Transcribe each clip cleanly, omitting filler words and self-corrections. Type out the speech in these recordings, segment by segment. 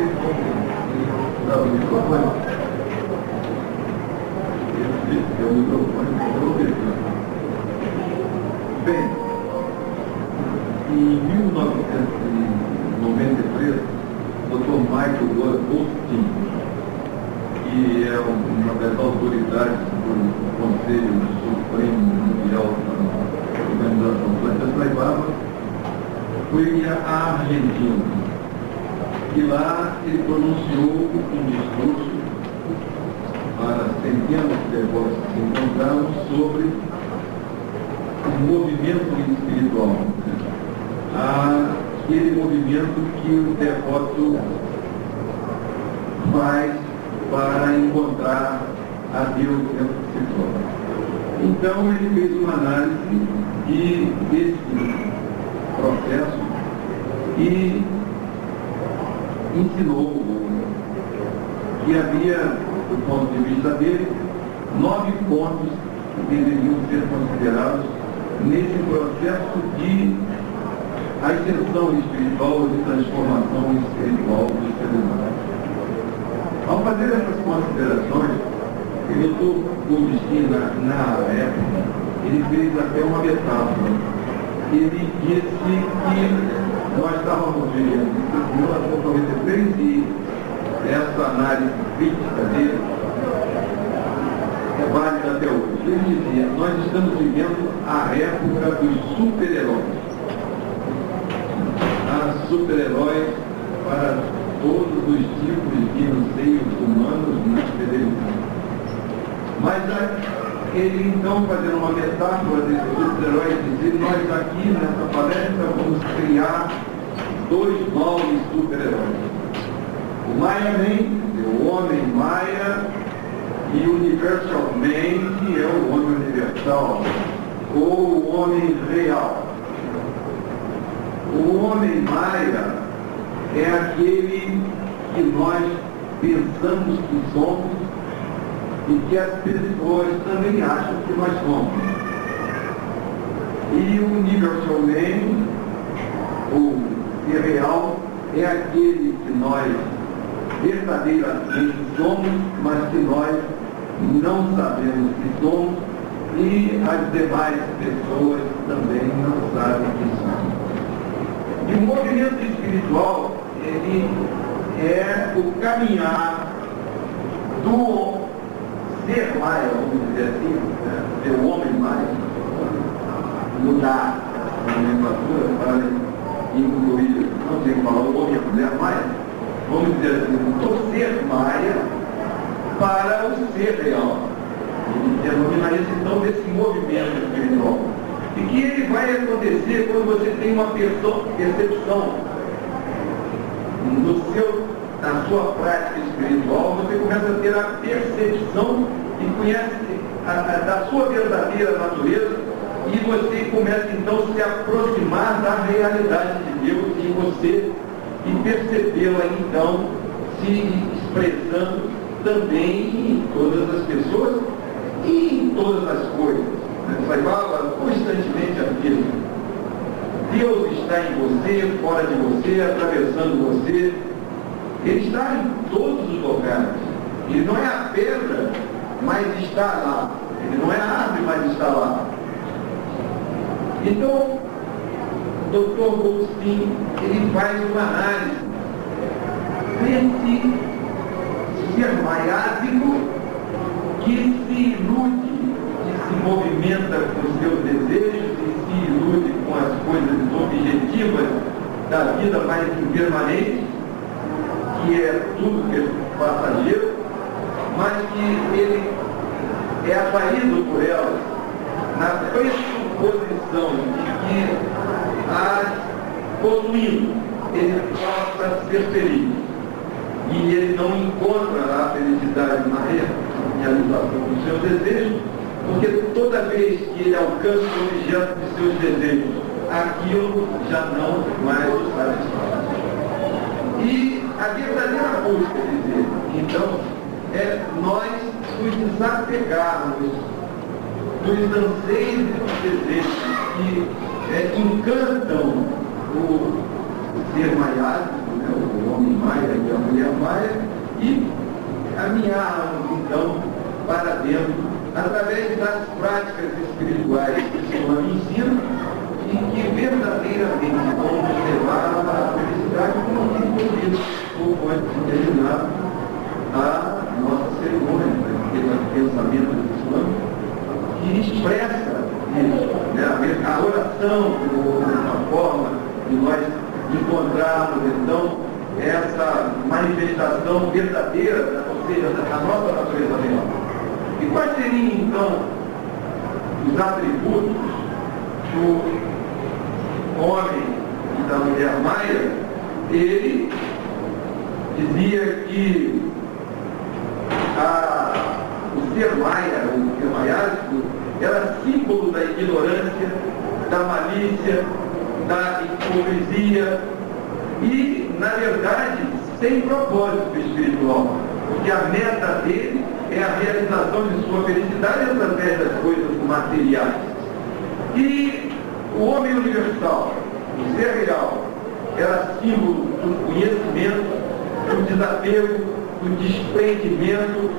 Não, o microfone. É o microfone que eu ouvi. Bem, em 1993, o Dr. Michael Goldstein, que é uma das autoridades do Conselho Supremo Mundial da Organização Planeta Ibaba, foi à Argentina. E lá ele pronunciou um discurso para centenas de devotos que se encontraram sobre o movimento espiritual. Aquele movimento que o devoto faz para encontrar a Deus dentro de si próprio. Então ele fez uma análise desse processo e ensinou que havia, do ponto de vista dele, 9 pontos que deveriam ser considerados nesse processo de ascensão espiritual, de transformação espiritual do ser humano. Ao fazer essas considerações, o Dr. Goldstein, na época, ele fez até uma metáfora. Ele disse que nós estávamos vivendo em 1993 e essa análise crítica dele é válida até hoje. Ele dizia, nós estamos vivendo a época dos super-heróis. Há super-heróis para todos os tipos de anseios humanos na televisão. Mas ele então, fazendo uma metáfora desses super-heróis, dizia, nós aqui nessa palestra vamos criar 2 novos super-heróis. O Maya Man, o homem Maia, e o Universal Man, que é o homem universal, ou o homem real. O homem Maia é aquele que nós pensamos que somos e que as pessoas também acham que nós somos. E o Universal Man, ou real, é aquele que nós verdadeiramente somos, mas que nós não sabemos que somos e as demais pessoas também não sabem que somos. E o movimento espiritual, ele é o caminhar do ser Maia, vamos dizer assim, né? Ser o homem Maia, mudar a nomenclatura para incluir, não sei como falar, o homem e a mulher Maia, vamos dizer assim, do ser Maia para o ser real. Ele denomina isso então desse movimento espiritual. E que ele vai acontecer quando você tem uma percepção na sua prática espiritual, você começa a ter a percepção e conhece da sua verdadeira natureza e você começa então a se aproximar da realidade de Deus em você e percebê-la então se expressando também em todas as pessoas e em todas as coisas. Sai fala constantemente aquilo. Deus está em você, fora de você, atravessando você. Ele está em todos os lugares. Ele não é a pedra, mas está lá. Ele não é a árvore, mas está lá. Então, o Dr. Goldstein, ele faz uma análise desse ser maiático que se ilude, que se movimenta com seus desejos e se ilude com as coisas objetivas da vida mais impermanente, que é tudo que é passageiro, mas que ele é atraído por elas na pressuposição de que as possuindo ele possa ser feliz. E ele não encontra a felicidade na realização dos seus desejos, porque toda vez que ele alcança o objeto de seus desejos, aquilo já não mais o satisfaz. E a verdadeira busca dele, então, é nós nos desapegarmos dos anseios e dos desejos que encantam o ser maiado, né, o homem maia e a mulher Maia e caminharmos, então, para dentro, através das práticas espirituais que o Senhor ensina e que verdadeiramente vão nos levar à felicidade, como tem poder, pouco antes de terminar a nossa cerimônia, o pensamento do Senhor, que expressa isso, né? A oração como uma forma de nós encontrarmos, então, essa manifestação verdadeira, ou seja, da nossa natureza real. E quais seriam, então, os atributos do homem e da mulher maia? Ele dizia que o ser maia, o ser maiático, era símbolo da ignorância, da malícia, da hipocrisia e, na verdade, sem propósito espiritual, porque a meta dele é a realização de sua felicidade através das coisas materiais. E o homem universal, o ser real, era símbolo do conhecimento, do desapego, do desprendimento,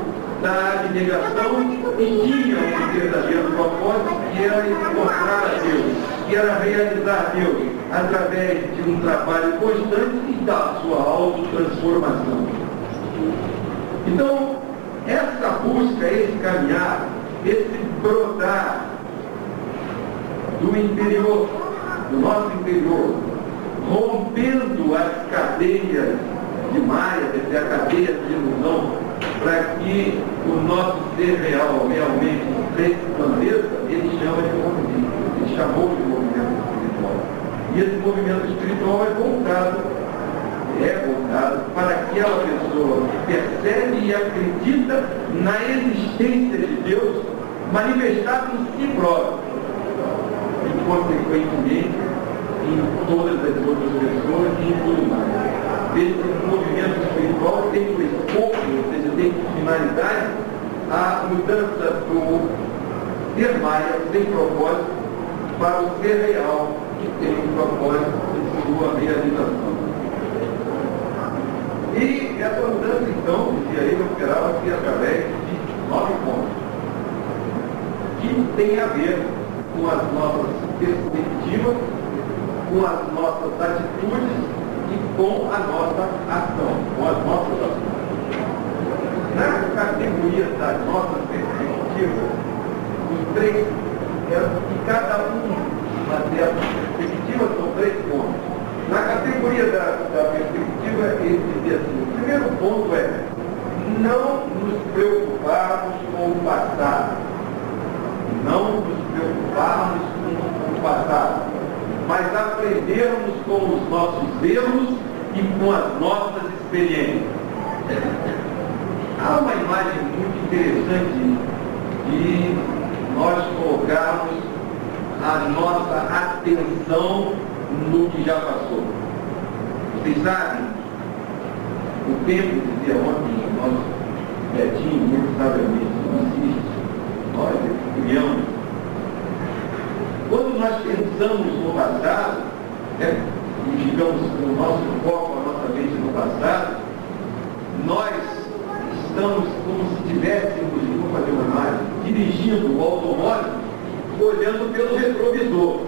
da abnegação, e tinha um verdadeiro propósito, que era encontrar a Deus, que era realizar Deus através de um trabalho constante e da sua autotransformação. Então, essa busca, esse caminhar, esse brotar do interior, do nosso interior, rompendo as cadeias de Maia, a cadeia de ilusão, para que o nosso ser real realmente resplandeça, ele chama de movimento, ele chamou de movimento espiritual. E esse movimento espiritual é voltado para aquela pessoa que percebe e acredita na existência de Deus manifestado em si próprio e, consequentemente, em todas as outras pessoas e em tudo mais. Esse movimento espiritual tem o escopo, ou seja, tem como finalidade a mudança do ser maia sem propósito para o ser real, que tem um propósito de sua realização. E essa mudança, então, dizia ele, operava-se através de 9 pontos, que tem a ver com as nossas perspectivas, com as nossas atitudes e com a nossa ação, com as nossas ações. Na categoria das nossas perspectivas, os 3, e cada uma dessas perspectivas são 3 pontos. Na categoria da perspectiva, ele dizia assim: o primeiro ponto é não nos preocuparmos com o passado. Não nos preocuparmos com o passado, mas aprendermos com os nossos erros e com as nossas experiências. Há uma imagem muito interessante de nós colocarmos a nossa atenção no que já passou. Vocês sabem, o tempo, dizia ontem o nosso Betinho, muito sabiamente, não existe. Nós criamos. Quando nós pensamos no passado, e ficamos com o nosso foco, a nossa mente no passado, nós estamos como se estivéssemos, vou fazer uma imagem, dirigindo o automóvel, olhando pelo retrovisor.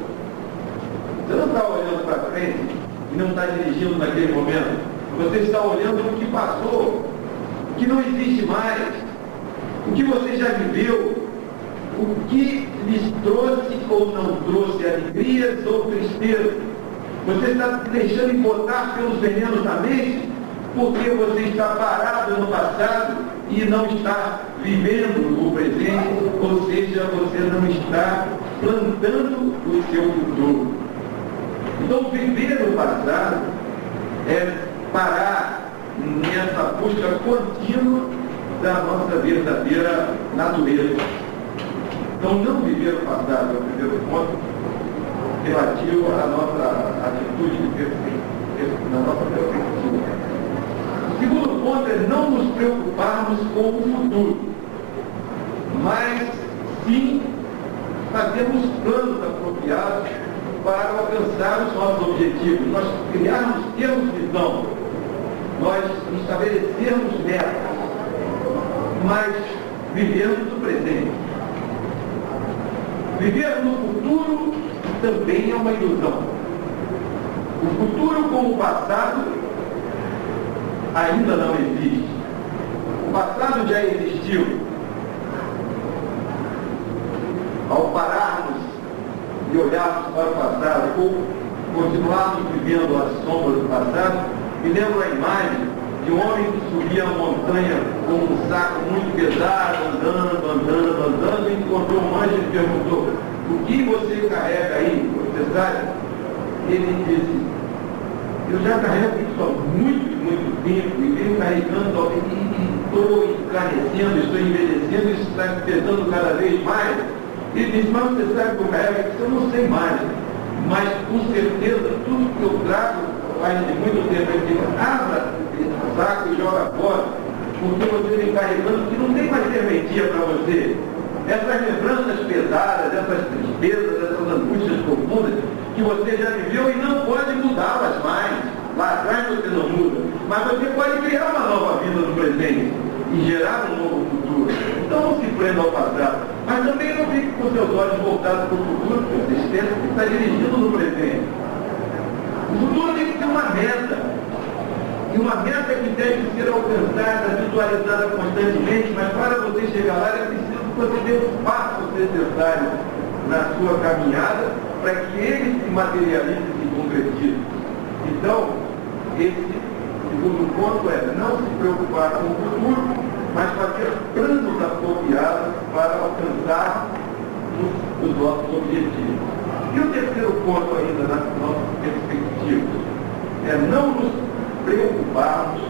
Você não está olhando para frente e não está dirigindo naquele momento. Você está olhando o que passou, o que não existe mais, o que você já viveu, o que lhes trouxe ou não trouxe alegrias ou tristezas. Você está se deixando embotar pelos venenos da mente porque você está parado no passado e não está vivendo o presente, ou seja, você não está plantando o seu futuro. Então, viver no passado é parar nessa busca contínua da nossa verdadeira natureza. Então, não viver o passado é o primeiro ponto relativo à nossa atitude na nossa perspectiva. O segundo ponto é não nos preocuparmos com o futuro, mas sim fazermos planos apropriados para alcançar os nossos objetivos. Nós termos visão. nós estabelecermos metas, mas vivermos o presente. Viver no futuro também é uma ilusão. O futuro como o passado ainda não existe. O passado já existiu. Ao pararmos e olharmos para o passado, ou continuarmos vivendo as sombras do passado, me lembro a imagem de um homem que subia a montanha com um saco muito pesado, andando, e encontrou um anjo e perguntou: o que você carrega aí, você sabe? Ele disse: eu já carrego isso há muito tempo, e venho carregando, e estou encarnecendo, estou envelhecendo, isso está me pesando cada vez mais. Ele disse: mas você sabe que eu carrego? Eu não sei mais, mas com certeza tudo que eu trago faz de muito tempo. Ele diz: abra esse saco e joga fora, porque você vem carregando que não tem mais serventia para você. Essas lembranças pesadas, essas tristezas, essas angústias profundas que você já viveu e não pode mudá-las mais. Lá atrás você não muda, mas você pode criar uma nova vida no presente e gerar um novo futuro. Então não se prenda ao passado, mas também não fique com seus olhos voltados para o futuro, porque você esquece que está dirigindo no presente. O futuro tem que ter uma meta, e uma meta que deve ser alcançada, visualizada constantemente, mas para você chegar lá é preciso que você dê os passos necessários na sua caminhada para que ele se materialize e se concretize. Então, esse segundo ponto é não se preocupar com o futuro, mas fazer planos apropriados para alcançar os nossos objetivos. E o terceiro ponto ainda nas nossas perspectivas é não nos preocuparmos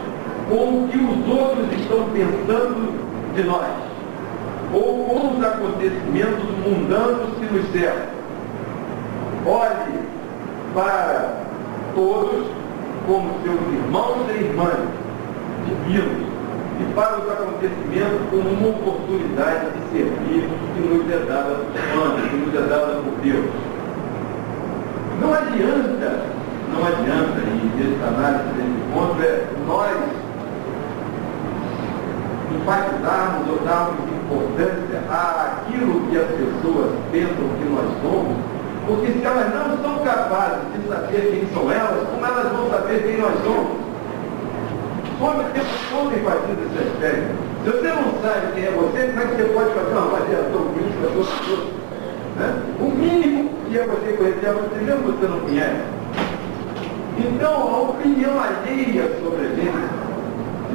com o que os outros estão pensando de nós, ou com os acontecimentos mundanos que nos cercam. Olhe para todos como seus irmãos e irmãs divinos, e para os acontecimentos como uma oportunidade de servir que nos é dada por humanos, que nos é dada por Deus. Não adianta, e essa análise desse ponto é nós enfatizarmos ou darmos importância àquilo que as pessoas pensam que nós somos, porque se elas não são capazes de saber quem são elas, como elas vão saber quem nós somos? Como enfatiza esse aspecto? Se você não sabe quem é você, como é que você pode fazer uma avaliação crítica sobre as pessoas? O mínimo que é você conhecer a você mesmo, você não conhece. Então, a opinião alheia sobre a gente,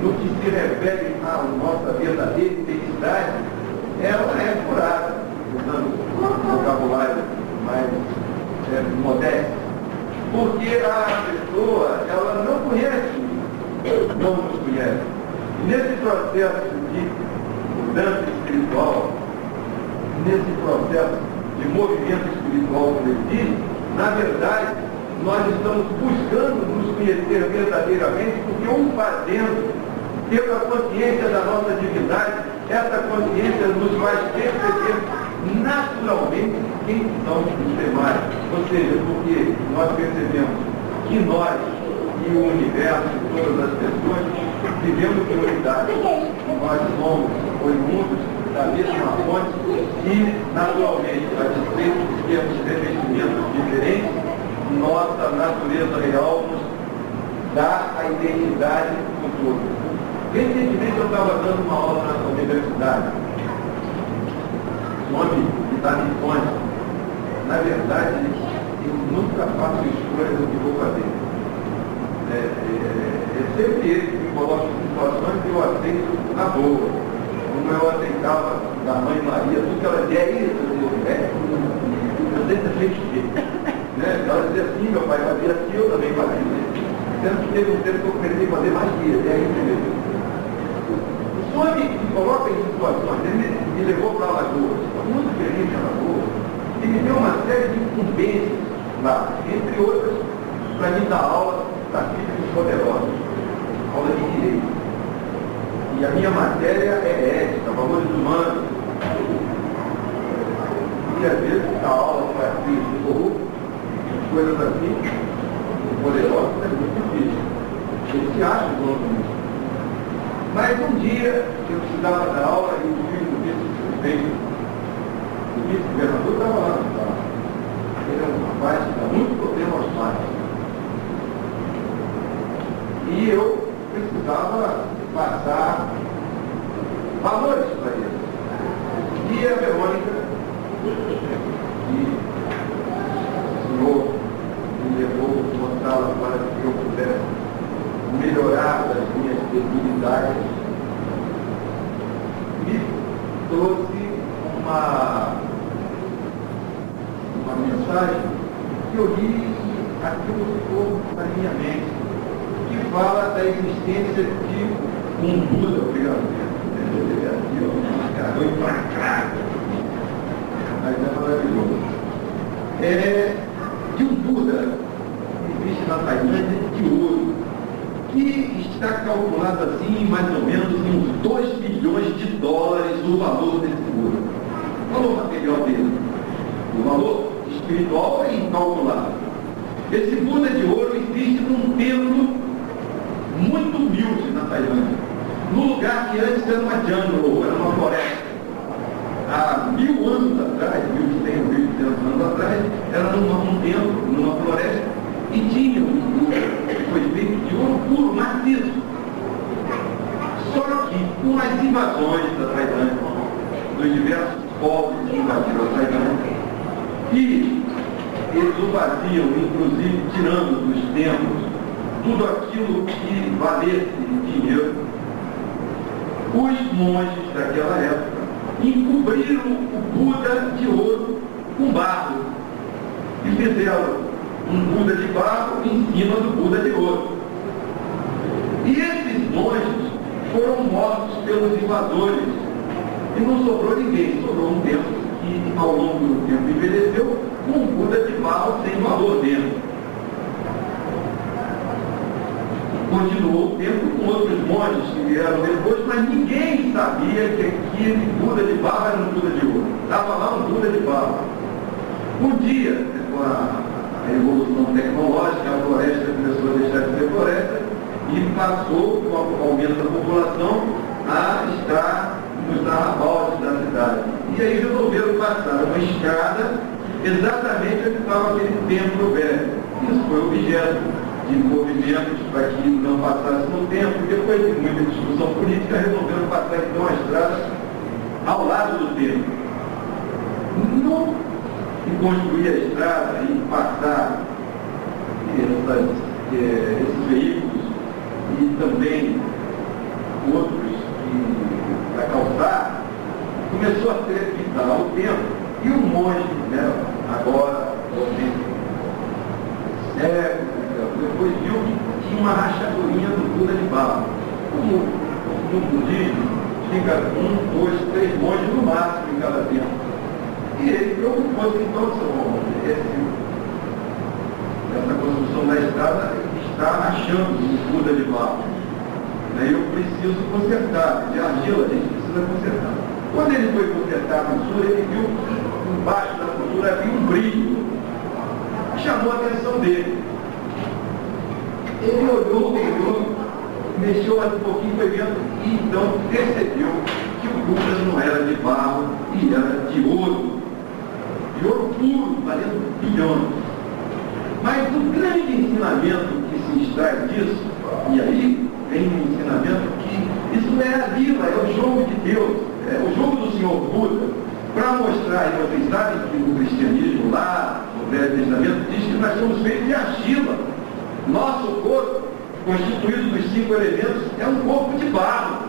no que se refere à nossa verdadeira identidade, ela é furada, usando um vocabulário mais modesto. Porque a pessoa, ela não conhece, não nos conhece. E nesse processo de mudança espiritual, nesse processo de movimento espiritual coletivo, na verdade, nós estamos buscando nos conhecer verdadeiramente, porque um fazendo, tendo a consciência da nossa divindade, essa consciência nos faz perceber naturalmente quem são os demais. Ou seja, porque nós percebemos que nós e o universo e todas as pessoas vivemos em unidade. Nós somos oriundos da mesma fonte e, naturalmente, a despeito de termos revestimentos diferentes, nossa natureza real nos dá a identidade do todo. Recentemente eu estava dando uma aula na universidade. O nome está me fonte. Na verdade, eu nunca faço escolha do que vou fazer. É sempre ele que me coloca em situações que eu aceito na boa. Como eu aceitava da mãe Maria, tudo que ela dizia, é isso, eu sempre aceitei. Ela dizia assim, meu pai fazia assim, eu também fazia. Sendo que teve um tempo que eu comecei a fazer mais que ele, é isso mesmo. O senhor me coloca em situações, ele me levou para a Lagoa, estou muito feliz na Lagoa, e me deu uma série de incumbências lá, entre outras, para me dar aula da física poderosa, aula de direito. E a minha matéria é ética, valores humanos. E às vezes a aula foi assim, corrupto, coisas assim, poderosas, é muito difícil. Eles se acham donos. Mas um dia eu precisava dar aula e o filho do vice-prefeito, o vice-governador estava lá na sala. Ele é um rapaz que dá muito problema aos pais. E eu precisava passar valores para ele. E a Verônica, que o senhor me levou uma sala para que eu pudesse melhorar as minhas debilidades, me trouxe uma mensagem que eu li e aquilo ficou na minha mente, que fala da existência de um Buda, obrigado. Foi para cá, mas é maravilhoso. De um Buda que existe na Tailândia de ouro, que está calculado assim, mais ou menos, em uns 2 bilhões de dólares o valor desse Buda. O valor material dele. O valor espiritual é incalculável. Esse Buda de ouro existe num templo muito humilde na Tailândia, num lugar que antes era uma jungle, era uma floresta. Há 1000 anos atrás, 1100 anos atrás, era num templo, numa floresta, e tinha um Buda que foi feito de ouro puro, maciço. Só que com as invasões da Tailândia, dos diversos povos que invadiram a Tailândia, e eles o faziam, inclusive tirando dos templos tudo aquilo que valesse dinheiro, os monges daquela época encobriram o Buda de ouro com barro e fizeram um Buda de barro em cima do Buda de ouro. E esses monges foram mortos pelos invasores e não sobrou ninguém, sobrou um templo que ao longo do tempo envelheceu com um Buda de barro sem valor dentro. Continuou o tempo com outros monges que vieram depois, mas ninguém sabia que aquele Buda de barro era um Buda de ouro. Estava lá um Buda de barro. Um dia, com a evolução tecnológica, a floresta começou a deixar de ser floresta e passou, com o aumento da população, a estar nos arrabaldes da cidade. E aí resolveram passar uma escada exatamente onde estava aquele templo velho. Isso foi objeto de movimentos para que não passasse no tempo, e depois de muita discussão política, resolveram passar então a estrada ao lado do templo. E construir a estrada e passar esses veículos e também outros para calçar, começou a trepitar o templo, e o monge, agora, depois viu que tinha uma rachadurinha do Buda de barro. Como no budismo, fica 1, 2, 3 monges no máximo em cada templo. E ele preocupou-se então, essa construção da estrada está rachando o Buda de barro. Eu preciso consertar. De argila, a gente precisa consertar. Quando ele foi consertar a costura, ele viu que embaixo da costura havia um brilho. Chamou a atenção dele. Ele olhou, mexeu um pouquinho, foi vendo, e então percebeu que o Buda não era de barro, e era de ouro puro, valendo bilhões. Mas o grande ensinamento que se extrai disso, e aí vem o ensinamento que isso não é a vida, é o jogo de Deus, é o jogo do Senhor Buda, para mostrar, e vocês sabem que o cristianismo lá, no Velho Testamento, diz que nós somos feitos de argila. Nosso corpo, constituído dos 5 elementos, é um corpo de barro.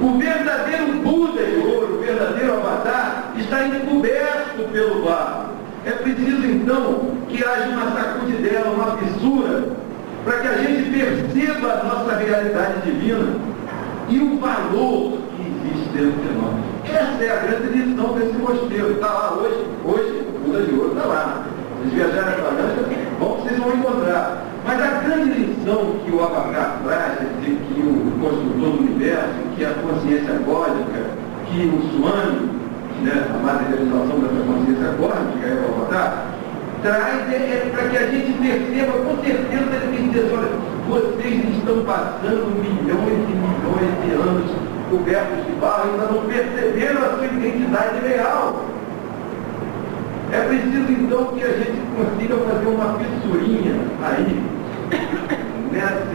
O verdadeiro Buda de ouro, o verdadeiro avatar, está encoberto pelo barro. É preciso, então, que haja uma sacudidela, uma fissura, para que a gente perceba a nossa realidade divina e o valor que existe dentro de nós. Essa é a grande lição desse mosteiro. Está lá hoje o Buda de ouro está lá. Vocês viajarem para a Tailândia, vocês vão encontrar. Mas a grande lição que o Avatar traz, que o construtor do universo, que a consciência cósmica, que o Swami, a materialização dessa consciência cósmica, é o Avatar, traz para que a gente perceba com certeza que ele diz, olha, vocês estão passando milhões e milhões de anos cobertos de barro e ainda não perceberam a sua identidade real. É preciso então que a gente consiga fazer uma fissurinha aí, nessa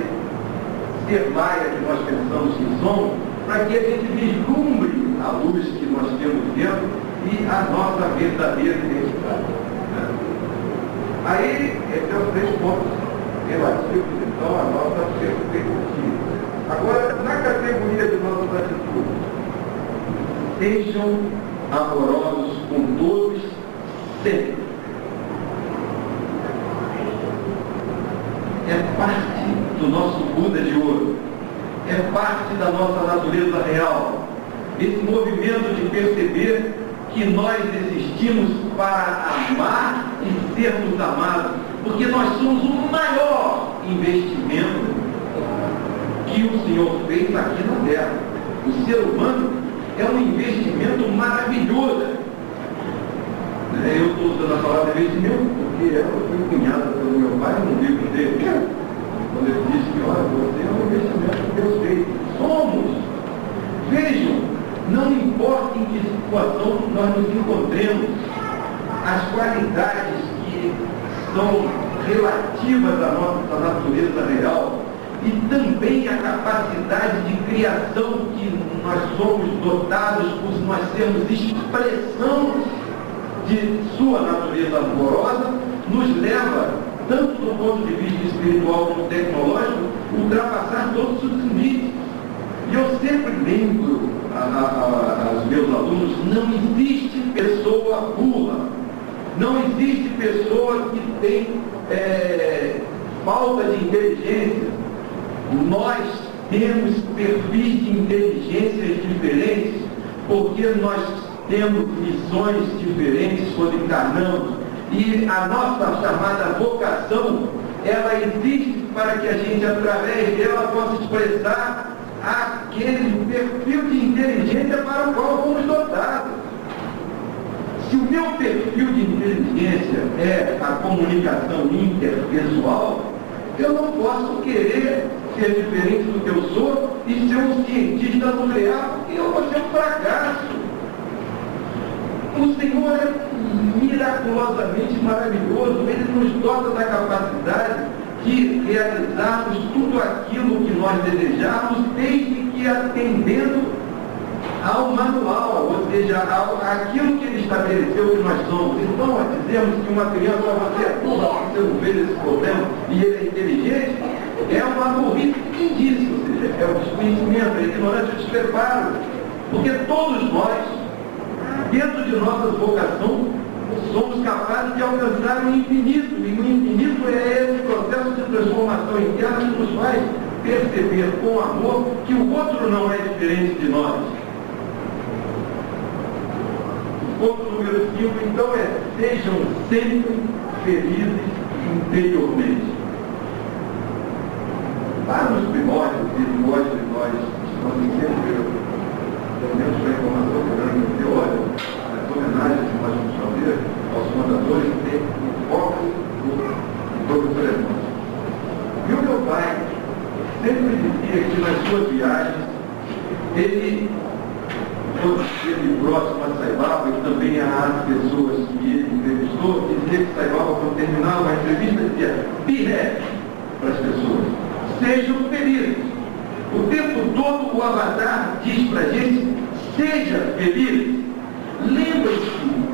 sermaia que nós pensamos que somos, para que a gente vislumbre a luz que nós temos dentro e a nossa verdadeira identidade. Aí, esses são os 3 pontos relativos, então, à nossa perspectiva. Agora, na categoria de nossas atitudes, sejam amorosos com todos, sempre. É parte do nosso Buda de ouro. É parte da nossa natureza real. Esse movimento de perceber que nós existimos para amar e sermos amados, porque nós somos o maior investimento que o Senhor fez aqui na Terra. O ser humano é um investimento maravilhoso. Eu estou usando a palavra investimento porque ela foi cunhada pelo meu pai no livro dele, quando ele disse que, olha, você é um investimento que Deus fez. Somos. Vejam, não importa em que situação nós nos encontremos, as qualidades que são relativas à nossa natureza real e também a capacidade de criação que nós somos dotados por nós sermos expressão de sua natureza amorosa, nos leva, tanto do ponto de vista espiritual como tecnológico, ultrapassar todos os limites. E eu sempre lembro aos meus alunos, não existe pessoa burra, não existe pessoa que tem falta de inteligência. Nós temos perfis de inteligências diferentes, porque nós temos missões diferentes quando encarnamos. E a nossa chamada vocação, ela existe para que a gente, através dela, possa expressar aquele perfil de inteligência para o qual fomos dotados. Se o meu perfil de inteligência é a comunicação interpessoal, eu não posso querer ser diferente do que eu sou e ser um cientista nuclear, porque eu vou ser um fracasso. O Senhor é miraculosamente maravilhoso, Ele nos dota da capacidade de realizarmos tudo aquilo que nós desejamos, desde que atendendo ao manual, ou seja, aquilo que Ele estabeleceu que nós somos. Então, nós dizemos que uma criança, você é burra, você não vê esse problema, e ele é inteligente, é uma burrice indício, ou seja, é o desconhecimento, a ignorância, o despreparo, porque todos nós, dentro de nossa vocação, somos capazes de alcançar o infinito, e o infinito é esse processo de transformação interna que nos faz perceber com amor que o outro não é diferente de nós. O ponto número 5, então, é: sejam sempre felizes interiormente. Lá nos primórdios, e hoje nós estamos sempre, pelo menos com a informação que eu não tenho hoje, as homenagens que nós vamos fazer aos fundadores têm o foco do professor Edmond. E o meu pai sempre dizia que nas suas viagens, ele, quando esteve próximo a Saibaba, e também às pessoas que ele entrevistou, dizia que Saibaba, quando terminava a entrevista, dizia: be happy para as pessoas, sejam felizes. O tempo todo o Avatar diz para a gente: seja feliz. Lembre-se,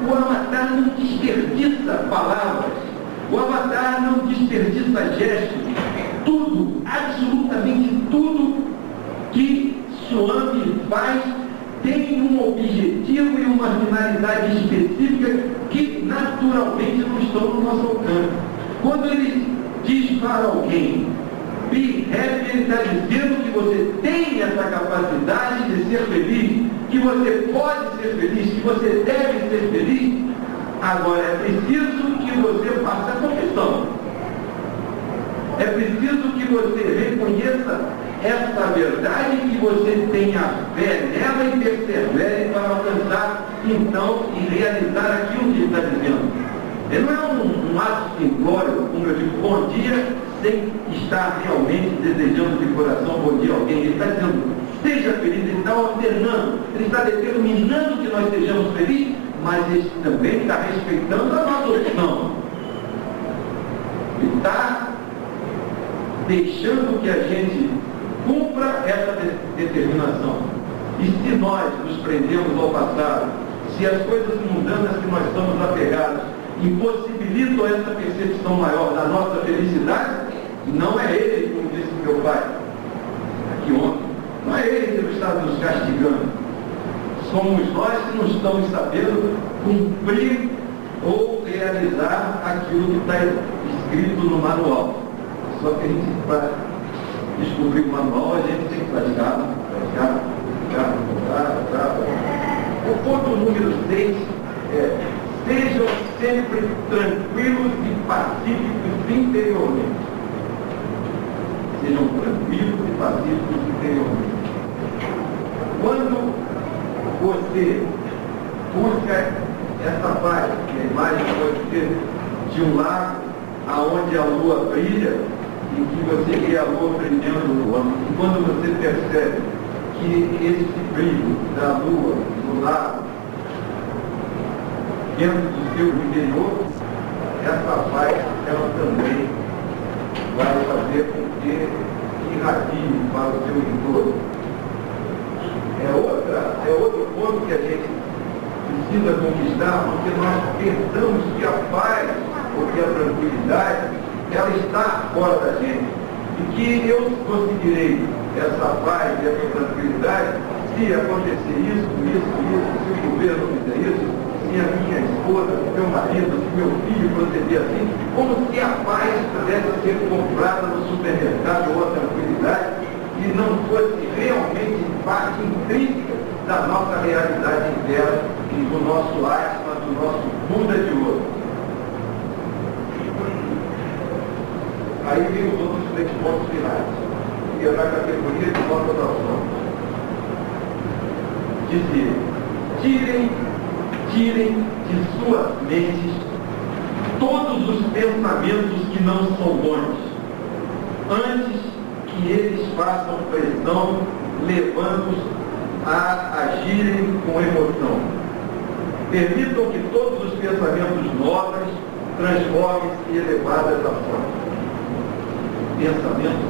o Avatar não desperdiça palavras, o Avatar não desperdiça gestos. Tudo, absolutamente tudo que Swami faz tem um objetivo e uma finalidade específica que naturalmente não estão no nosso alcance. Quando ele diz para alguém: be happy, ele está dizendo que você tem essa capacidade de ser feliz, que você pode ser feliz, que você deve ser feliz. Agora é preciso que você faça a confissão. É preciso que você reconheça essa verdade, que você tenha fé nela e persevere para alcançar, então, e realizar aquilo que ele está dizendo. Ele não é um ato simbólico, como eu digo, bom dia, sem está realmente desejando de coração bom dia a alguém. Ele está dizendo, seja feliz, ele está ordenando, ele está determinando que nós sejamos felizes, mas ele também está respeitando a nossa opção. Ele está deixando que a gente cumpra essa determinação. E se nós nos prendemos ao passado, se as coisas mundanas que nós estamos apegados impossibilitam essa percepção maior da nossa felicidade, não é ele, como disse meu pai aqui ontem, não é ele que está nos castigando. Somos nós que não estamos sabendo cumprir ou realizar aquilo que está escrito no manual. Só que a gente, para descobrir o manual, a gente tem que praticar. O ponto número 6 é: sejam sempre tranquilos e pacíficos interiormente. Sejam tranquilos e pacíficos interiormente. Quando você busca essa paz, que a imagem pode ser de um lago aonde a lua brilha, e que você vê a lua brilhando no ano, e quando você percebe que esse brilho da lua no lago dentro do seu interior, essa paz ela também vai fazer com que irradie para o seu entorno. É outro ponto que a gente precisa conquistar, porque nós pensamos que a paz ou que a tranquilidade ela está fora da gente. E que eu conseguirei essa paz e essa tranquilidade se acontecer isso, se o governo fizer isso, se a minha esposa, se meu marido, se meu filho proceder assim, como se a paz pudesse ser comprada no supermercado ou a tranquilidade e não fosse realmente parte intrínseca da nossa realidade interna e do nosso asma, do nosso Buda de ouro. Aí vem os outros 3 pontos finais, que é na categoria de nossas ações. Dizer, tirem de suas mentes todos os pensamentos que não são bons, antes que eles façam pressão, levando-os a agirem com emoção. Permitam que todos os pensamentos nobres transformem-se em elevadas ações. Pensamento,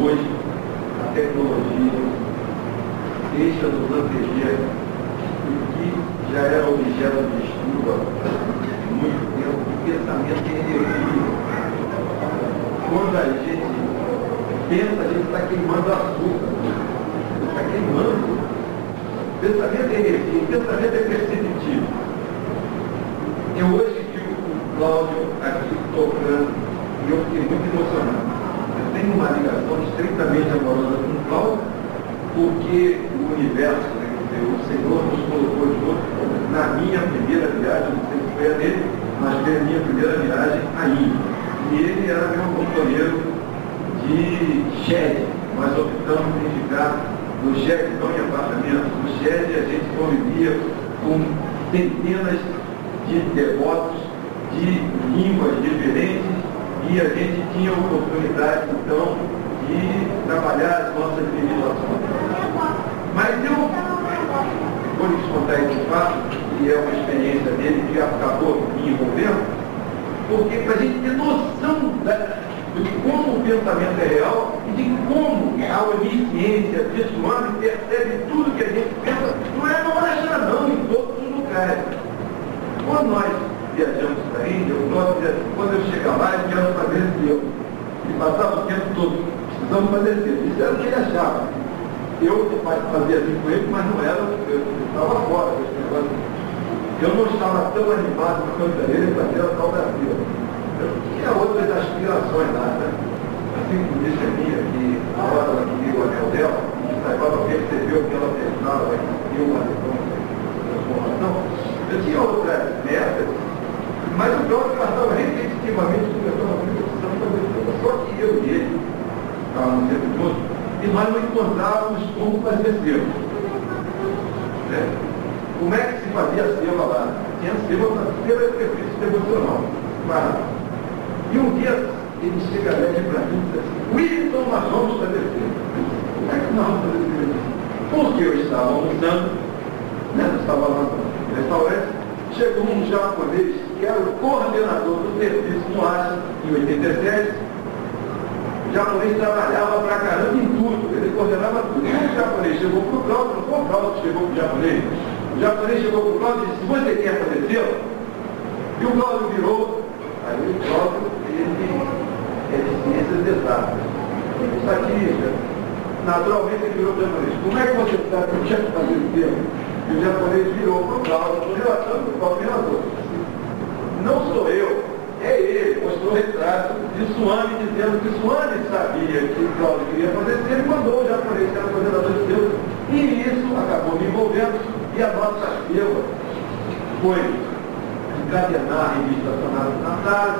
hoje, a tecnologia deixa-nos antever o que já era objeto de estudo há muito tempo, o pensamento é energia. Quando a gente pensa, a gente está queimando açúcar, está queimando. Pensamento é energia, pensamento é perceptivo. Eu hoje vi o Cláudio aqui tocando e eu fiquei muito emocionado. Eu tenho uma ligação estritamente amorosa com o Cláudio, porque o universo, o Senhor nos colocou juntos na minha primeira viagem, não sei se foi a dele, mas foi a minha primeira viagem à Índia. E ele era meu companheiro de shed. Nós optamos em ficar no shed, não em apartamento. No shed a gente convivia com centenas de devotos de línguas diferentes e a gente tinha a oportunidade, então, de trabalhar as nossas limitações. Mas eu vou lhes contar esse fato, que é uma experiência dele que acabou me envolvendo, porque para a gente ter noção de como o pensamento é real e de como a onisciência disso percebe tudo que a gente pensa, não é numa hora não, em todos os lugares. Quando nós viajamos para a Índia, quando eu chegar lá, eu quero fazer aquilo. E passava o tempo todo, precisamos fazer aquilo. Isso era o que ele achava. Eu fazia assim com ele, mas não era, eu estava fora desse negócio. Eu não estava tão animado quanto ele fazer a tal da fila. Eu tinha outras aspirações lá, né? Assim como disse a minha, que a hora ela queria o anel dela, que Saibaba percebeu que ela pensava que tinha uma transformação. Eu tinha outras metas, mas o próprio passava repetitivamente por essa precisão fazer tudo. Só que eu e ele estávamos sempre juntos e nós não encontrávamos como fazer selo. Né? Como é que se fazia selo lá? Tinha selo para ser exercício devocional. E um dia ele chega alegre para mim e diz assim, Wilton, nós vamos fazer filho. Como é que nós vamos fazer filho? Porque eu estava almoçando, né? Eu estava lá no restaurante, chegou um japonês que era o coordenador do serviço no ASA, em 87. O japonês trabalhava pra caramba em tudo, ele coordenava tudo. E o japonês chegou para o Cláudio, não foi o Cláudio que chegou para o japonês. O japonês chegou para o Cláudio e disse, você quer fazer seu? E o Cláudio virou, aí o Cláudio, ele é de ciências exatas, estatística. Naturalmente ele virou para o japonês, como é que você sabe que eu tinha que fazer o seu? E o japonês virou para o Cláudio, relatando o coordenador. Não sou eu, é ele, mostrou o retrato de Suami, dizendo que Suami sabia que o Cláudio queria fazer, ele mandou o japonês, que era coordenador de Deus, e isso acabou me envolvendo, e a nossa firma foi encadenar a revista Sonatas Natais,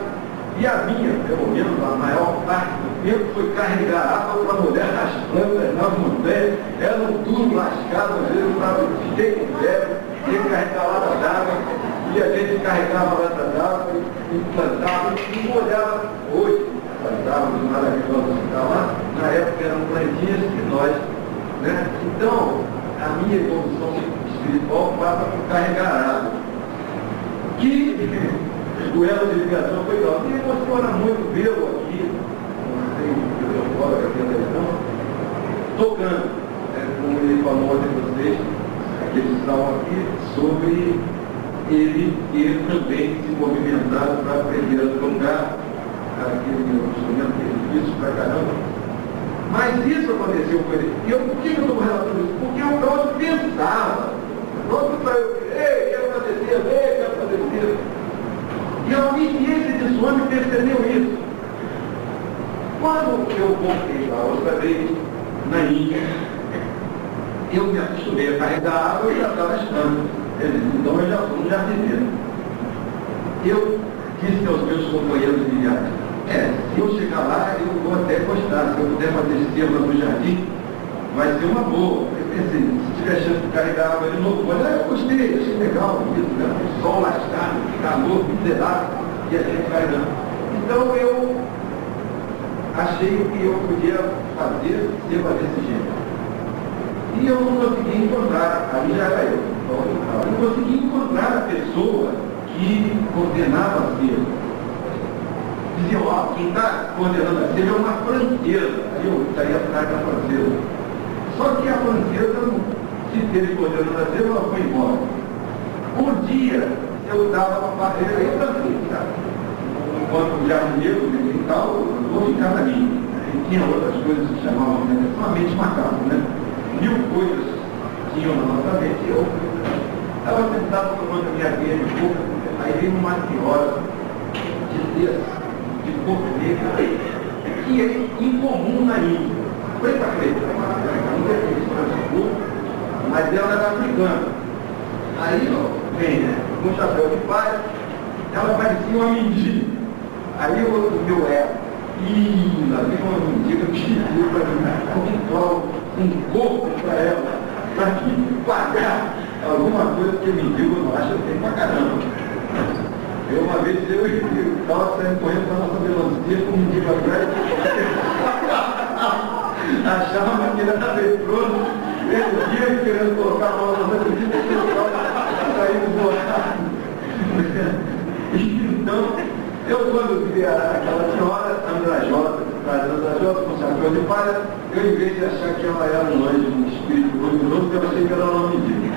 e a minha, pelo menos a maior parte do tempo, foi carregar água para a mulher nas plantas, nas montanhas, eram tudo lascado, às vezes eu fiquei com febre, tinha que carregar lata d'água, e a gente carregava lata d'água e plantava, e molhava hoje, plantávamos maravilhosos que lá, na época eram plantinhas que nós, né? Então, a minha evolução espiritual passa por carregar água. Que o elo de ligação foi legal. E emociona muito vê-lo aqui, não sei o fora aqui na televisão, tocando, como ele falou ontem para vocês, aquele salmo aqui, sobre ele também se movimentado para aprender a tocar aquele instrumento que é difícil pra caramba. Mas isso aconteceu com ele. E por que eu estou relatando isso? Porque o Cláudio pensava. Pronto para eu, quero fazer isso, quero fazer isso. E a obediência de Suami percebeu isso. Quando eu voltei lá outra vez, na Índia, eu me acostumei a carregar água e já estava estando. Então eu já sou um jardineiro. Eu disse aos meus companheiros de viagem, se eu chegar lá, eu vou até gostar. Se eu puder fazer cima no jardim, vai ser uma boa. Eu pensei, se tiver chance de carregar água de novo, mas eu gostei, achei legal isso, né? O sol lascado, calor, miserável, e a gente carregando. Então eu achei que eu podia fazer cima desse jeito. E eu não consegui encontrar, ali já era eu não consegui encontrar a pessoa que coordenava a cena. Diziam, quem está coordenando a cena é uma francesa. Aí eu estaria atrás da francesa. Só que a francesa não se teve coordenando a cena, ela foi embora. Um dia eu estava na barreira, eu também, sabe? Enquanto jardineiro, e tal, eu vou ficar na minha. E tinha outras coisas que chamavam a minha atenção, a mente macabra, né? 1000 coisas tinham na nossa mente. Eu estava sentado tomando a minha guia de boca, aí veio uma senhora de corpo negro, que é incomum na Índia. Preta, ainda é isso, mas ela era africana. Aí, vem, né, com um chapéu de palha, ela parecia uma mendiga. Aí o meu lá vem uma mendiga que chegou para mim, um corpo para ela, para que pagar alguma coisa que me digo, não acho que tem pra caramba. Eu uma vez estava saindo correndo para a nossa melancia com um mendigo atrás, achava que ele era metrô, esse dia querendo colocar a mão na nossa vida, saindo borrado. Então, eu quando vi aquela senhora, Andrajota, com chapéu de palha, eu em vez de achar que ela era um anjo, um espírito luminoso, eu achei que ela era uma mendiga.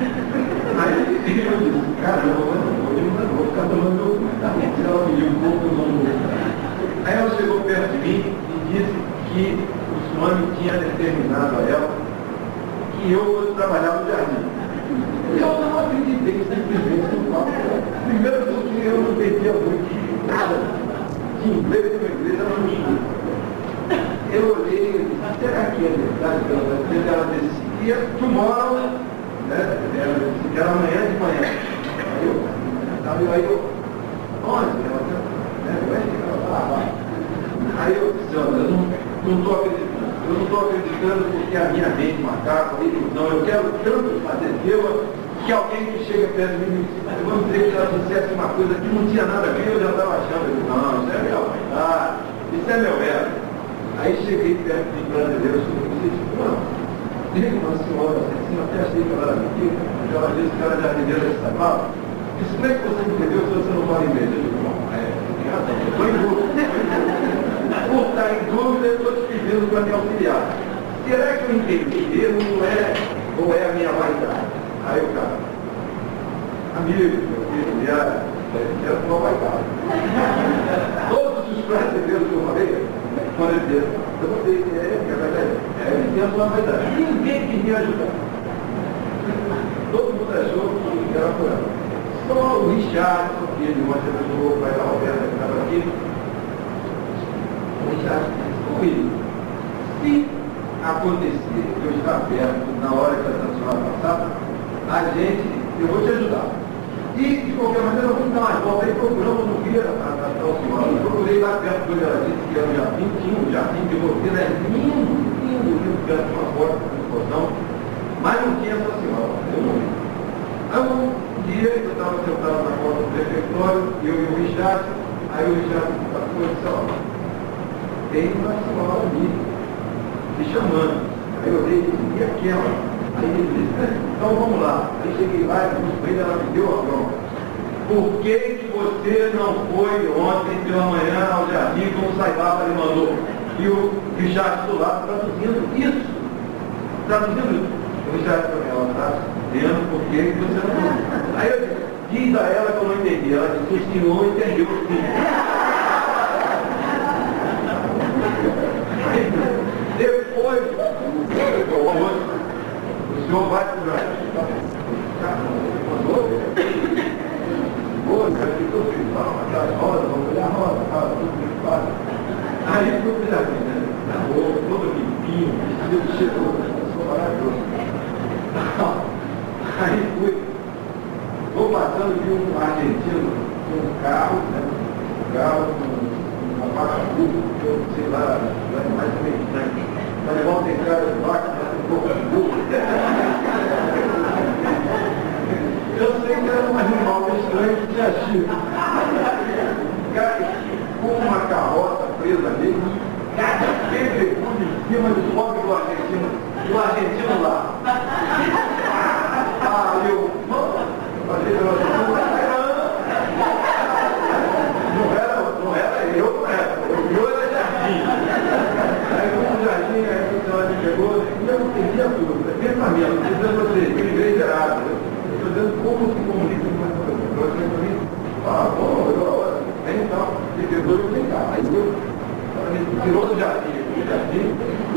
Aí eu disse, caramba, eu vou ficar tomando meu cu. Ela pediu um pouco, eu não vou. Aí ela chegou perto de mim e disse que o Suami tinha determinado a ela que eu fosse trabalhar no jardim. E eu não acreditei, simplesmente, no papo. Primeiro porque eu não entendia muito nada de inglês, que o inglês era muito. Eu olhei e disse, será que é verdade? Ela decidia, tomorrow, né? Ela disse que era amanhã de manhã. Aí eu, onde? Aí eu disse, olha, eu não estou acreditando. Eu não estou acreditando porque a minha mente macabra, a ilusão, eu quero tanto fazer Deus que alguém que chega perto de mim e diz, vamos dizer que ela dissesse uma coisa que não tinha nada a ver, eu já estava achando, não, isso é real, isso Semelhero. Aí cheguei perto de brasileiros e disse, não, tem uma senhora assim, até achei que ela era mentira, ela disse que ela era jardineira desse trabalho. Disse, como é que você entendeu se você não fala inglês? Eu digo, não, tem razão, eu estou em dúvida. Por estar em dúvida, eu estou te pedindo para me auxiliar. Será que eu entendi mesmo ou é a minha vaidade? Aí o cara, amigo, meu filho, era uma vaidade. Todos os brasileiros que eu falei, quando ele disse, eu vou dizer que é verdade, ele tem uma vaidade. Ninguém quis me ajudar. Todo mundo achou que era por ela. Só o Richard, filho, uma pessoa, o pai da Roberta, que estava aqui, o Richard disse, se acontecer que eu estar perto na hora que a senhora passar, eu vou te ajudar. E, de qualquer maneira, eu vou dar uma volta aí, procuramos no guia a tal senhora. Eu procurei lá perto do ela disse que era um jardim, tinha um jardim de roteiro, é lindo, perto de uma porta, de um portão, mas não tinha essa senhora, eu não vi. Aí um dia eu estava sentado na porta do refeitório, eu e o Richard, aí o Richard passou e disse, ó, tem uma senhora ali, me chamando. Aí eu olhei e disse, e aquela? Aí ele disse, então vamos lá. Aí cheguei lá e ela me deu a bronca. Por que você não foi ontem pela manhã ao jardim como o Saibata lhe mandou? E o Richard do lado traduzindo isso. O Richard falou, ela está dizendo por que você não foi. Aí eu disse, diz a ela que eu não entendi. Ela disse, o senhor entendeu sim. Depois, o senhor vai para o jardim. Aquelas rodas, vamos olhar a roda, tudo muito fácil. Aí fui para o jardim, né? Na rua, todo limpinho, vestido cheiroso, sou maravilhoso. Aí fui, vou passando de um argentino com um carro, né? Um carro com uma faixa curva, que eu sei lá, mais ou menos, né? Mas volta em casa de vaca, mas um pouco de burro. Eu sei que era um animal estranho que tinha chifre. Cara, com uma carroça presa nele, pedregulho em cima do pobre do argentino lá. Eu falei, não era eu, o meu era jardim. Aí no jardim, aí a senhora me pegou, e eu não entendia tudo. Pensamento, dizendo você, que o inglês era árabe. Como se comunica com essa pessoa? Então, ele pegou e eu vem cá. Aí ele tirou do jardim,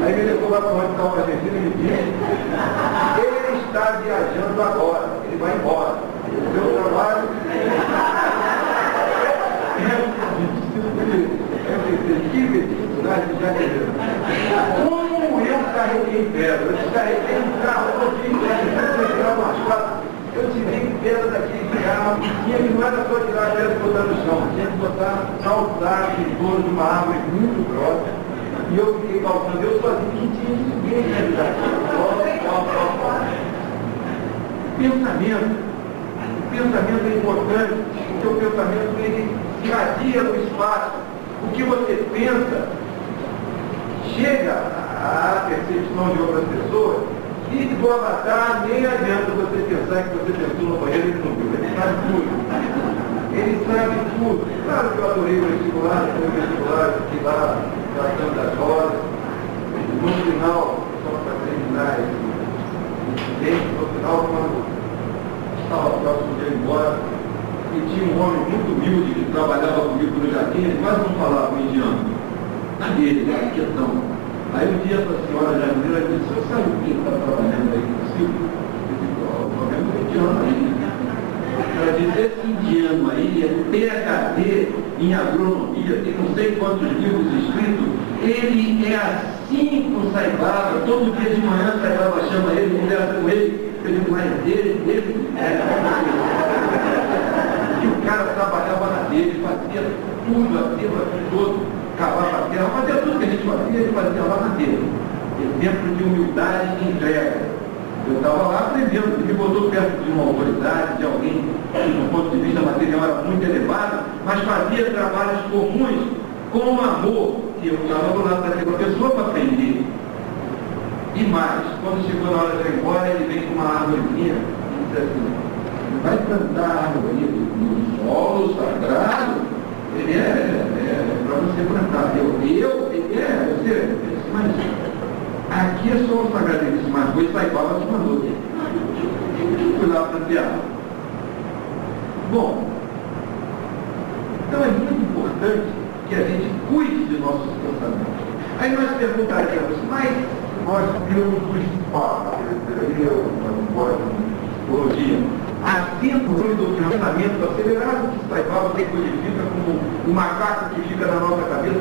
aí me levou lá para onde estava o argentino e me disse, ele está viajando agora, ele vai embora. O seu trabalho que felicidade de janeiro. Como eu carreguei pedra, eu descarreguei um carro, eu tirei umas quatro. Eu tirei pedra daquele carro pequeno, que não era só tirar a pedra e botar no chão, tinha que botar calçar em torno de uma árvore muito grossa. E eu fiquei calçando, eu sozinho, não tinha ninguém na realidade. O pensamento é importante, porque o pensamento ele irradia no espaço. O que você pensa chega à percepção de outras pessoas. E do avatar, nem adianta você pensar que você pensou no banheiro e ele não viu. Ele sabe tudo. Ele sabe tudo. Claro que eu adorei o vestibular, fiquei lá tratando das rodas. No final, só para terminar esse incidente, no final, quando estava próximo de ir embora, e tinha um homem muito humilde que trabalhava comigo no jardim, ele quase não falava com o indiano. Na dele, né? Quietão. Aí um dia essa senhora jardineira disse, você sabe o que está trabalhando aí consigo? Eu disse, o problema é indiano aí. Ela disse, esse indiano aí é PhD em agronomia, tem não sei quantos livros escritos, ele é assim com o Saibaba, todo dia de manhã o Saibaba chama ele, conversa com ele, eu digo, mas dele, E o cara trabalhava na dele, fazia tudo, aterro todo. Cavava a terra, fazia tudo que a gente fazia, ele fazia lá na terra. Exemplo de humildade e entrega. Eu estava lá aprendendo, ele me botou perto de uma autoridade, de alguém que do ponto de vista material era muito elevado, mas fazia trabalhos comuns com amor. e eu estava do lado daquela pessoa para aprender. E mais, quando chegou na hora de ir embora, ele vem com uma árvorezinha e diz assim: vai plantar a árvore no solo sagrado? Ele para você plantar. Você? Mas aqui é solo sagrado. Ele disse: mas foi Saibaba que mandou. Eu fui lá plantear. Bom, então é muito importante que a gente cuide de nossos pensamentos. Aí nós perguntaríamos: mas nós temos o espaço, psicologia, assento do doutrinamento acelerado que Saibaba decodifica como o macaco que fica na nossa cabeça,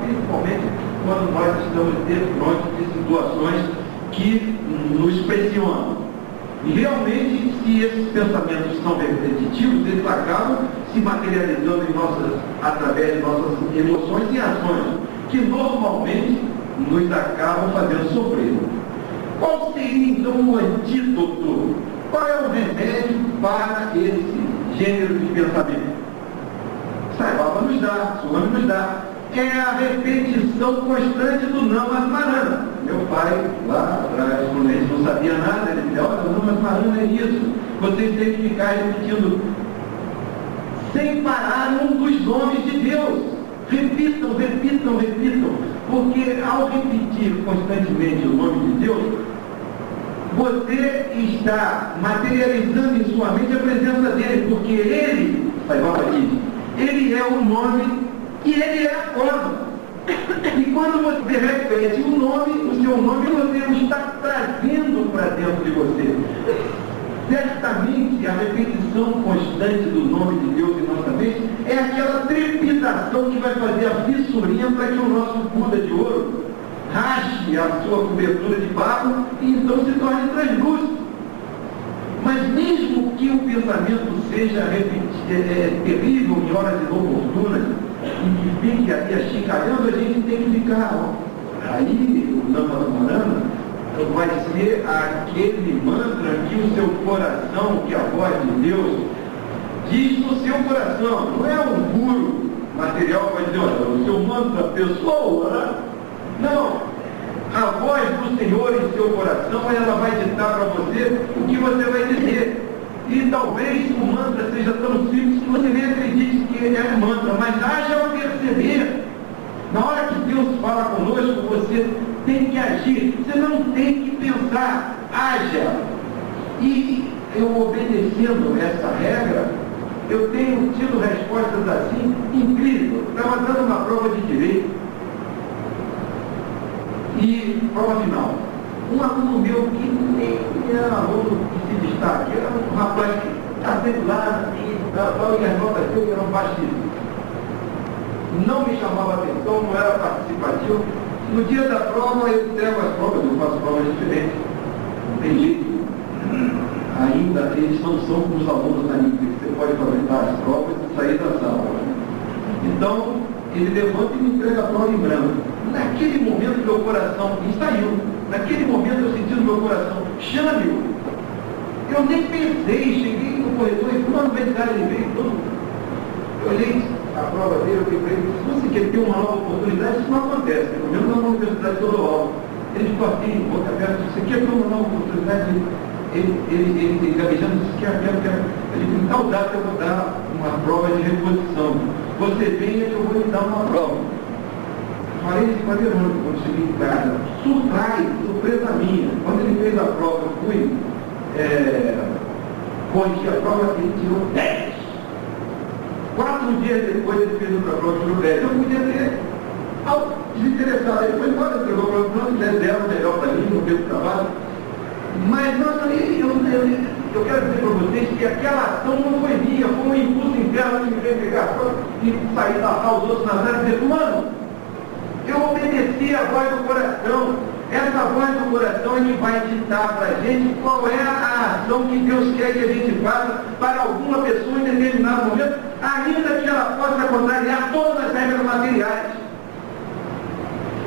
principalmente quando nós estamos diante de situações que nos pressionam. E realmente, se esses pensamentos são repetitivos, eles acabam se materializando através de nossas emoções e ações, que normalmente nos acabam fazendo sofrer. Qual seria então o antídoto? Qual é o remédio para esse gênero de pensamento? Saibaba nos dá, Swami nos dá. É a repetição constante do não Asmarana. Meu pai, lá atrás, quando ele não sabia nada, ele dizia: olha, não Asmarana é isso. Vocês têm que ficar repetindo sem parar um dos nomes de Deus. Repitam. Porque ao repetir constantemente o nome de Deus, você está materializando em sua mente a presença dele, porque ele, Saibaba diz, ele é o nome e ele é a forma. E quando você repete o seu nome, você o está trazendo para dentro de você. Certamente, a repetição constante do nome de Deus em nossa mente é aquela trepidação que vai fazer a fissurinha para que o nosso Buda de ouro rache a sua cobertura de barro e então se torne translúcido. Mas mesmo que o pensamento seja terrível em horas inoportunas, e que fique ali achincalhando, a gente tem que ficar. Aí o Namasmarana vai ser aquele mantra que o seu coração, que a voz de Deus diz no seu coração. Não é um guru material que vai dizer: olha, o seu mantra pessoa. Não. A voz do Senhor em seu coração, ela vai ditar para você o que você vai dizer. E talvez o mantra seja tão simples que você nem acredite que ele é um mantra, mas haja ao perceber. Na hora que Deus fala conosco, você tem que agir, você não tem que pensar, haja. E eu obedecendo essa regra, eu tenho tido respostas assim incríveis. Estava dando uma prova de direito, e prova final. Um aluno meu que nem era aluno que se destaca, era um rapaz que está sempre lá, e as notas dele eram baixíssimas. Não me chamava atenção, não era participativo. No dia da prova, eu entrego as provas, eu faço provas diferentes. Não tem jeito. Ainda eles não são como os alunos da NIC, você pode aproveitar as provas e sair da sala. Então, ele levanta e me entrega a prova em branco. Naquele momento, meu coração saiu. Naquele momento, eu senti no meu coração: chame-o. Eu nem pensei, cheguei no corredor e quando vem cá, ele veio todo. Eu olhei a prova dele, eu falei: se você quer ter uma nova oportunidade, isso não acontece. Pelo menos na universidade toda aula. Ele ficou assim, boca aberta: você quer ter uma nova oportunidade? Ele gabejando, disse: quero. Ele disse: tal data eu vou dar uma prova de reposição. Você venha que eu vou lhe dar uma prova. Falei isso para Verônica quando cheguei em casa. Surpresa minha. Quando ele fez a prova, eu fui corrigir a prova, ele tirou 10. 4 dias depois ele fez outra prova, tirou 10. Eu podia ter desinteressado. Ele foi embora, entregou para o plano, 10 deram melhor para mim, no mesmo trabalho. Mas eu quero dizer para vocês que aquela ação não foi minha, foi um impulso interno que me fez pegar a prova e sair da os outros na sala e dizer: mano, eu obedeci a voz do coração. Essa voz do coração, ele vai ditar para a gente qual é a ação que Deus quer que a gente faça para alguma pessoa em determinado momento, ainda que ela possa contrariar todas as regras materiais.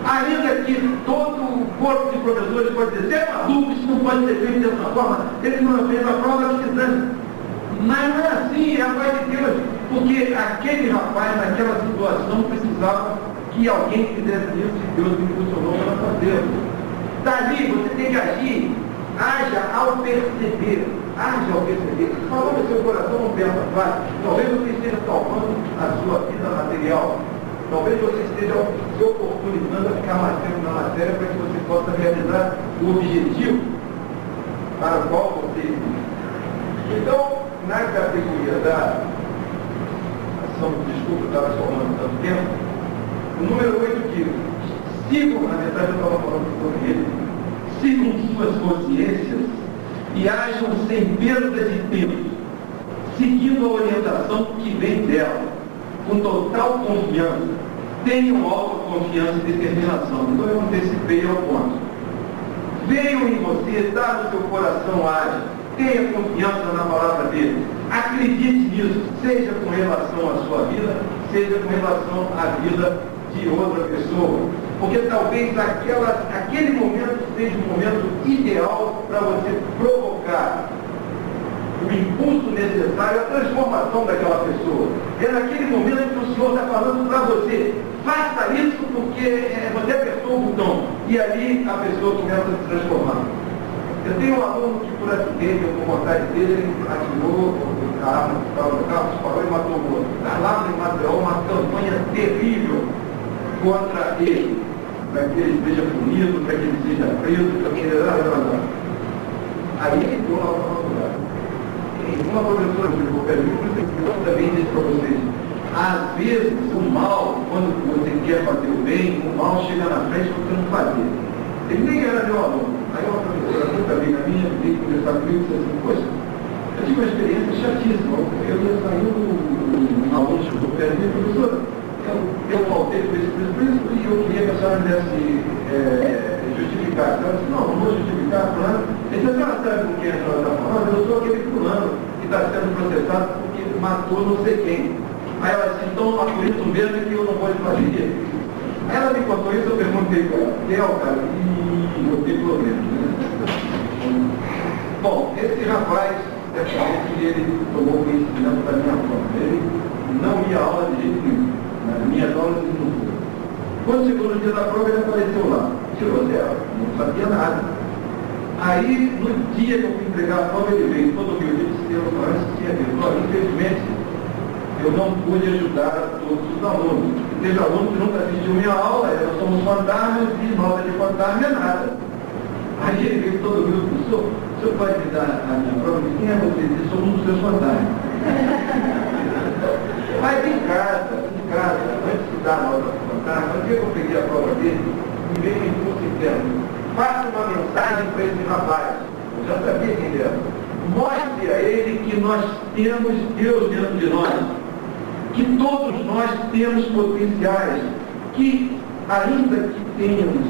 Ainda que todo o corpo de professores pode dizer: você é maluco, isso não pode ser feito dessa forma, ele não fez a prova, que se dane. Mas não é assim, é a voz de Deus. Porque aquele rapaz, naquela situação, precisava que alguém fizesse isso e Deus me impulsionou para fazê-lo. Dali, você tem que agir, haja ao perceber. Haja ao perceber. Falando no seu coração, não pensa fácil. Talvez você esteja salvando a sua vida material. Talvez você esteja se oportunizando a ficar mais tempo na matéria para que você possa realizar o objetivo para o qual você existe. Então, na categoria da ação, desculpa, eu estava somando tanto tempo, o número 8 diz: sigam, na verdade eu estava falando sobre ele, sigam suas consciências e ajam sem perda de tempo, seguindo a orientação que vem dela, com total confiança. Tenham autoconfiança e determinação. Então eu antecipei ao ponto. Venham em você, está no seu coração, haja. Tenha confiança na palavra dele. Acredite nisso, seja com relação à sua vida, seja com relação à vida de outra pessoa. Porque talvez aquele momento seja o momento ideal para você provocar o impulso necessário, a transformação daquela pessoa. É naquele momento que o Senhor está falando para você: faça isso porque você apertou o botão. E ali a pessoa começa a se transformar. Eu tenho um aluno que, por acidente, ou por vontade dele, ele atirou a arma que estava no carro, disparou e matou o outro. Está lá no material uma campanha terrível contra ele, para que ele seja punido, para que ele seja preso, para que ele seja. Aí ele entrou lá para o lugar. Uma professora de eu também disse para vocês: às vezes o mal, quando você quer fazer o bem, o mal chega na frente porque não fazer. Ele nem era meu aluno. Aí uma professora muito amiga minha veio conversar comigo e disse assim: poxa, eu tive uma experiência chatíssima. Eu ia sair um aluno chegou perto de mim: professora, eu faltei por isso e eu queria que a senhora me desse justificar. Ela disse: não vou justificar, fulano. Ele disse: a senhora sabe com quem a senhora está falando? Eu sou aquele fulano que está sendo processado porque matou não sei quem. Aí ela disse: então por isso mesmo que eu não vou fazer. Aí ela me contou isso, eu perguntei para ela: cara, eu tenho problema. Bom, esse rapaz, ele tomou conhecimento da minha forma. Ele não ia à aula de jeito nenhum. Nas minhas aulas ele não foi. Quando chegou no dia da prova, ele apareceu lá. Tirou dela, não sabia nada. Aí, no dia que eu fui entregar a prova, ele veio todo humilde e disse: eu tinha visto. Infelizmente, eu não pude ajudar a todos os alunos. Teve aluno que nunca assistiu minha aula, nós somos fantasmas e nota de fantasma é nada. Aí ele veio todo humilde: professor, o senhor pode me dar a minha prova? Eu disse: quem é você? Ele disse: sou um dos seus fantasmas. Mas em casa, antes de dar a nota de fantasma, no dia que eu peguei a prova dele, me veio um impulso interno: faça uma mensagem para esse rapaz. Eu já sabia quem ele era. Mostre a ele que nós temos Deus dentro de nós, que todos nós temos potenciais, que ainda que tenhamos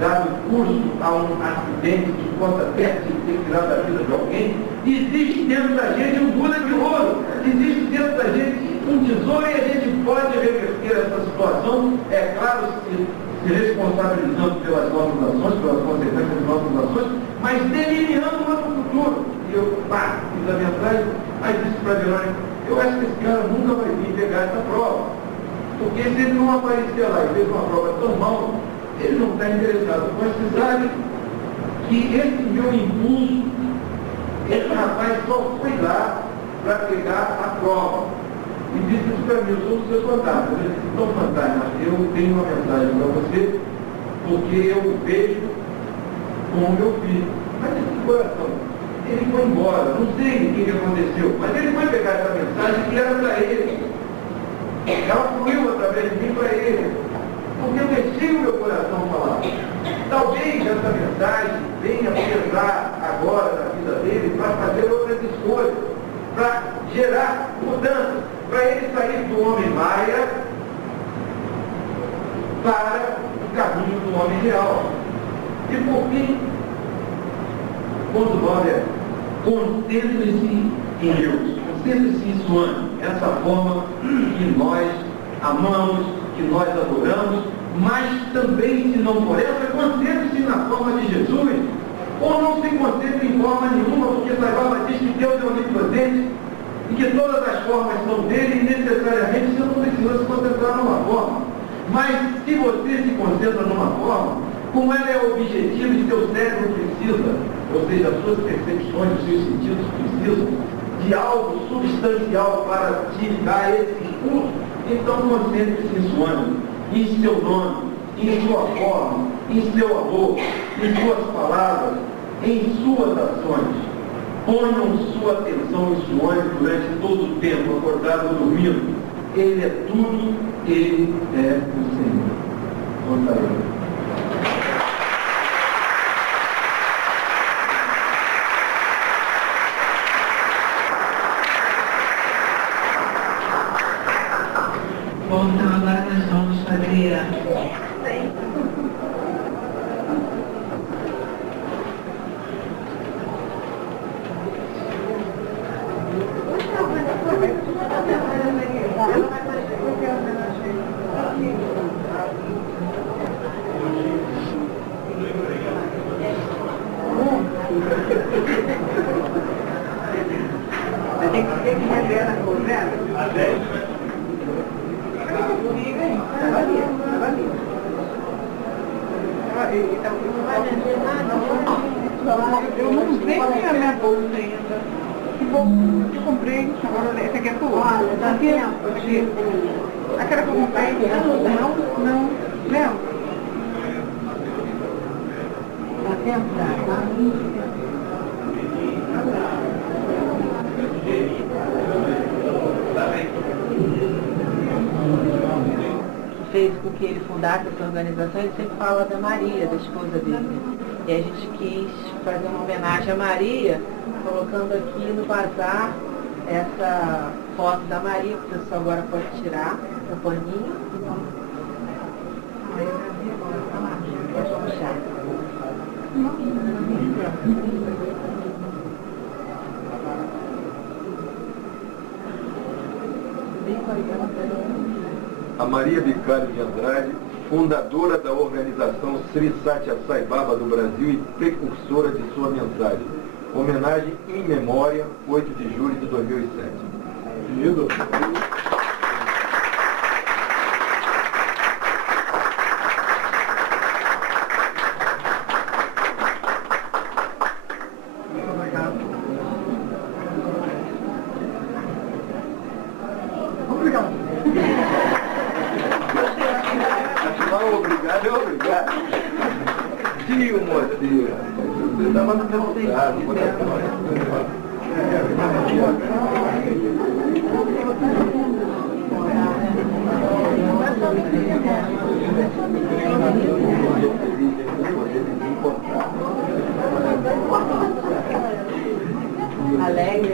dado curso a um acidente de pontapé de ter tirado a vida de alguém, existe dentro da gente um Buda de ouro, existe dentro da gente um tesouro e a gente pode reverter essa situação, é claro, se responsabilizando pelas nossas ações, pelas consequências das nossas ações, mas delineando o nosso futuro. E eu fiz a mensagem, aí disse para a Verônica: eu acho que esse cara nunca vai vir pegar essa prova, porque se ele não aparecer lá e fez uma prova tão mal, ele não está interessado. Mas você sabe que esse meu impulso, esse rapaz só foi lá para pegar a prova. E disse isso para mim: eu sou dos seus fantasmas. Eu disse: então, fantasma, eu tenho uma mensagem para você, porque eu vejo com o meu filho. Mas esse coração, ele foi embora, não sei o que aconteceu, mas ele foi pegar essa mensagem que era para ele. Ela fluiu através de mim para ele, porque eu deixei o meu coração falar. Talvez essa mensagem venha pesar agora na vida dele para fazer outras escolhas, para gerar mudanças, para ele sair do homem maia para o caminho do homem real. E por fim, ponto 9 é: concentre-se em Deus. Concentre-se em sua ânima. Essa forma que nós amamos, que nós adoramos, mas também, se não for essa, concentre-se na forma de Jesus. Ou não se concentre em forma nenhuma, porque Saibaba diz que Deus é onipresente e que todas as formas são dele e necessariamente você não precisa se concentrar numa forma. Mas se você se concentra numa forma, como ela é objetiva e seu cérebro precisa, ou seja, as suas percepções, os seus sentidos precisam de algo substancial para te dar esse impulso, então concentre-se em sua ânimo, em seu nome, em sua forma, em seu amor, em suas palavras, em suas ações. Ponham sua atenção em sua ânimo durante todo o tempo, acordado ou dormindo. Ele é tudo, ele é o Senhor. Vamos para ele. Bom, então agora nós vamos fazer tem que rever na conversa. Eu não sei se é a minha bolsa ainda. Que bom que eu comprei. Agora essa aqui é tua. Olha, dá tempo. Aquela que eu comprei. Não. Dá tempo? Dá. Fez com que ele fundasse essa organização, ele sempre fala da Maria, da esposa dele. E a gente quis fazer uma homenagem à Maria, colocando aqui no bazar essa foto da Maria, que o pessoal agora pode tirar o paninho. Vamos puxar. A Maria Bicário de Andrade, fundadora da organização Sri Satya Sai Baba do Brasil e precursora de sua mensagem. Homenagem em memória, 8 de julho de 2007. Lindo. Obrigado. Obrigado. Tio, mocinha. Você está mandando resultado. Alegre,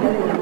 Thank you.